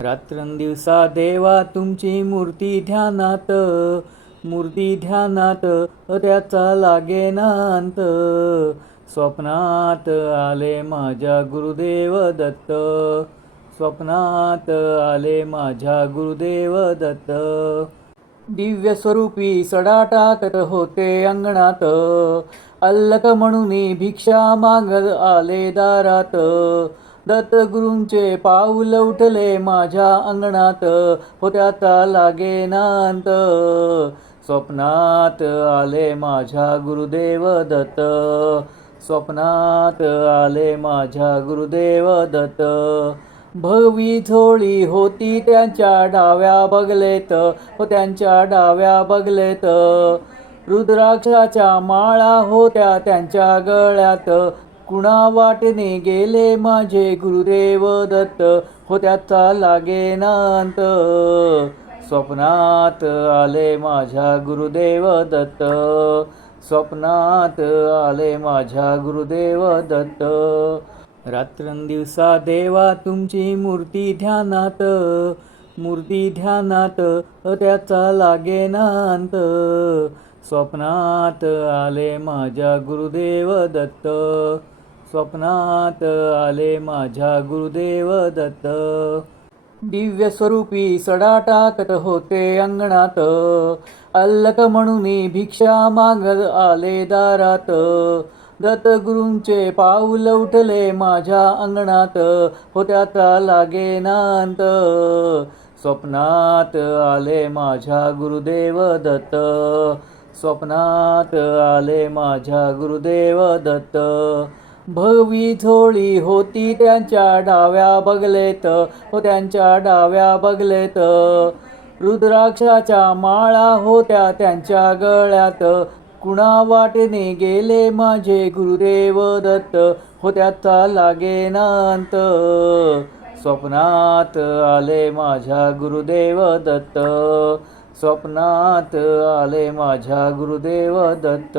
रात्रंदिवसा देवा तुमची मूर्ती ध्यानात मूर्ती ध्यानात त्याचा लागे नांत स्वप्नात आले माझ्या गुरुदेव दत्त स्वप्नात आले माझ्या गुरुदेव दत्त दिव्य स्वरूपी सडाटात होते अंगणात अल्लक म्हणून भिक्षा माग आले दारात दत्तगुरूंचे पाऊल उठले माझ्या अंगणात होत्याचा लागे नांत स्वप्नात आले माझ्या गुरुदेव दत्त स्वप्नात आले माझ्या गुरुदेव दत्त भवी झोळी होती त्यांच्या डाव्या बगलेत हो त्यांच्या डाव्या बगलेत रुद्राक्षाच्या माळा होत्या त्यांच्या गळ्यात कुणा वाटेने गेले माझे गुरुदेव दत्त हो त्याचा लागे नांत स्वप्नात आले माझ्या गुरुदेव दत्त स्वप्नात आले माझ्या गुरुदेव दत्त रात्रंदिवसा देवा तुमची मूर्ती ध्यानात मूर्ती ध्यानात त्याचा लागे नांत स्वप्नात आले माझ्या गुरुदेव दत्त स्वप्नात आले माझ्या गुरुदेव दत्त दिव्य स्वरूपी सडा टाकत होते अंगणात अल्लक म्हणून भिक्षा मागत आले दारात दत्त गुरूंचे पाऊल उठले माझ्या अंगणात होत्यात लागे नांत स्वप्नात आले माझ्या गुरुदेव दत्त स्वप्नात आले माझ्या गुरुदेव दत्त भवी झोळी होती त्यांच्या डाव्या बगलेत हो त्यांच्या डाव्या बगलेत रुद्राक्षाच्या माळा होत्या त्यांच्या गळ्यात कुणा वाटेने गेले माझे गुरुदेव दत्त हो त्याचा लागे स्वप्नात आले माझ्या गुरुदेव दत्त स्वप्नात आले माझ्या गुरुदेव दत्त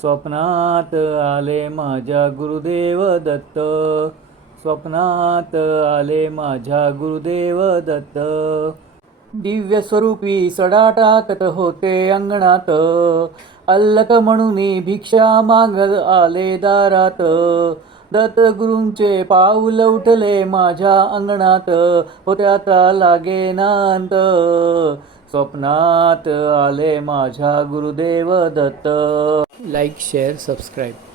स्वप्नात आले माझ्या गुरुदेव दत्त स्वप्नात आले माझ्या गुरुदेव दत्त दिव्य स्वरूपी सडाटाकत होते अंगणात अल्लक म्हणून भिक्षा मागत आले दारात दत्त गुरुंचे पाऊल उठले माझ्या अंगणात होत्या लागे नांत स्वप्नात आले माझ्या Gurudev Datta like share subscribe